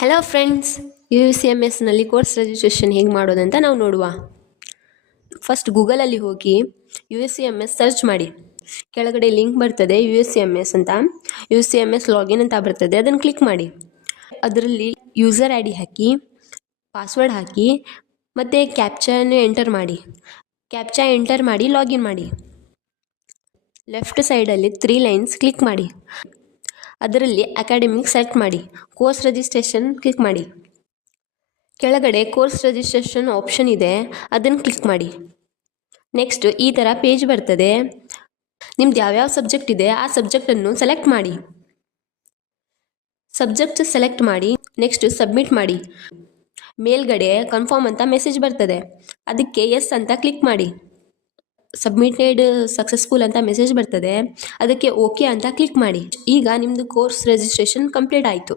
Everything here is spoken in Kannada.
ಹಲೋ ಫ್ರೆಂಡ್ಸ್, UCMSನಲ್ಲಿ ಕೋರ್ಸ್ ರಿಜಿಸ್ಟ್ರೇಷನ್ ಹೇಗೆ ಮಾಡೋದಂತ ನಾವು ನೋಡುವ. ಫಸ್ಟ್ ಗೂಗಲಲ್ಲಿ ಹೋಗಿ UCMS ಸರ್ಚ್ ಮಾಡಿ. ಕೆಳಗಡೆ ಲಿಂಕ್ ಬರ್ತದೆ UCMS ಅಂತ, UCMS ಲಾಗಿನ್ ಅಂತ ಬರ್ತದೆ, ಅದನ್ನು ಕ್ಲಿಕ್ ಮಾಡಿ. ಅದರಲ್ಲಿ ಯೂಸರ್ ID ಹಾಕಿ, ಪಾಸ್ವರ್ಡ್ ಹಾಕಿ ಮತ್ತು ಕ್ಯಾಪ್ಚಾನ ಎಂಟರ್ ಮಾಡಿ. ಕ್ಯಾಪ್ಚಾ ಎಂಟರ್ ಮಾಡಿ ಲಾಗಿನ್ ಮಾಡಿ. ಲೆಫ್ಟ್ ಸೈಡಲ್ಲಿ 3 ಲೈನ್ಸ್ ಕ್ಲಿಕ್ ಮಾಡಿ. ಅದರಲ್ಲಿ ಅಕಾಡೆಮಿಕ್ ಸೆಟ್ ಮಾಡಿ. ಕೋರ್ಸ್ ರಿಜಿಸ್ಟ್ರೇಷನ್ ಕ್ಲಿಕ್ ಮಾಡಿ. ಕೆಳಗಡೆ ಕೋರ್ಸ್ ರಿಜಿಸ್ಟ್ರೇಷನ್ ಆಪ್ಷನ್ ಇದೆ, ಅದನ್ನು ಕ್ಲಿಕ್ ಮಾಡಿ. ನೆಕ್ಸ್ಟ್ ಈ ಥರ ಪೇಜ್ ಬರ್ತದೆ. ನಿಮ್ದು ಯಾವ್ಯಾವ ಸಬ್ಜೆಕ್ಟ್ ಇದೆ ಆ ಸಬ್ಜೆಕ್ಟನ್ನು ಸೆಲೆಕ್ಟ್ ಮಾಡಿ. ಸಬ್ಜೆಕ್ಟ್ ಸೆಲೆಕ್ಟ್ ಮಾಡಿ, ನೆಕ್ಸ್ಟ್ ಸಬ್ಮಿಟ್ ಮಾಡಿ. ಮೇಲ್ಗಡೆ ಕನ್ಫರ್ಮ್ ಅಂತ ಮೆಸೇಜ್ ಬರ್ತದೆ, ಅದಕ್ಕೆ ಎಸ್ ಅಂತ ಕ್ಲಿಕ್ ಮಾಡಿ. ಸಬ್ಮಿಟೆಡ್ ಸಕ್ಸಸ್ಫುಲ್ ಅಂತ ಮೆಸೇಜ್ ಬರ್ತದೆ, ಅದಕ್ಕೆ ಓಕೆ ಅಂತ ಕ್ಲಿಕ್ ಮಾಡಿ. ಈಗ ನಿಮ್ಮದು ಕೋರ್ಸ್ ರಿಜಿಸ್ಟ್ರೇಷನ್ ಕಂಪ್ಲೀಟ್ ಆಯಿತು.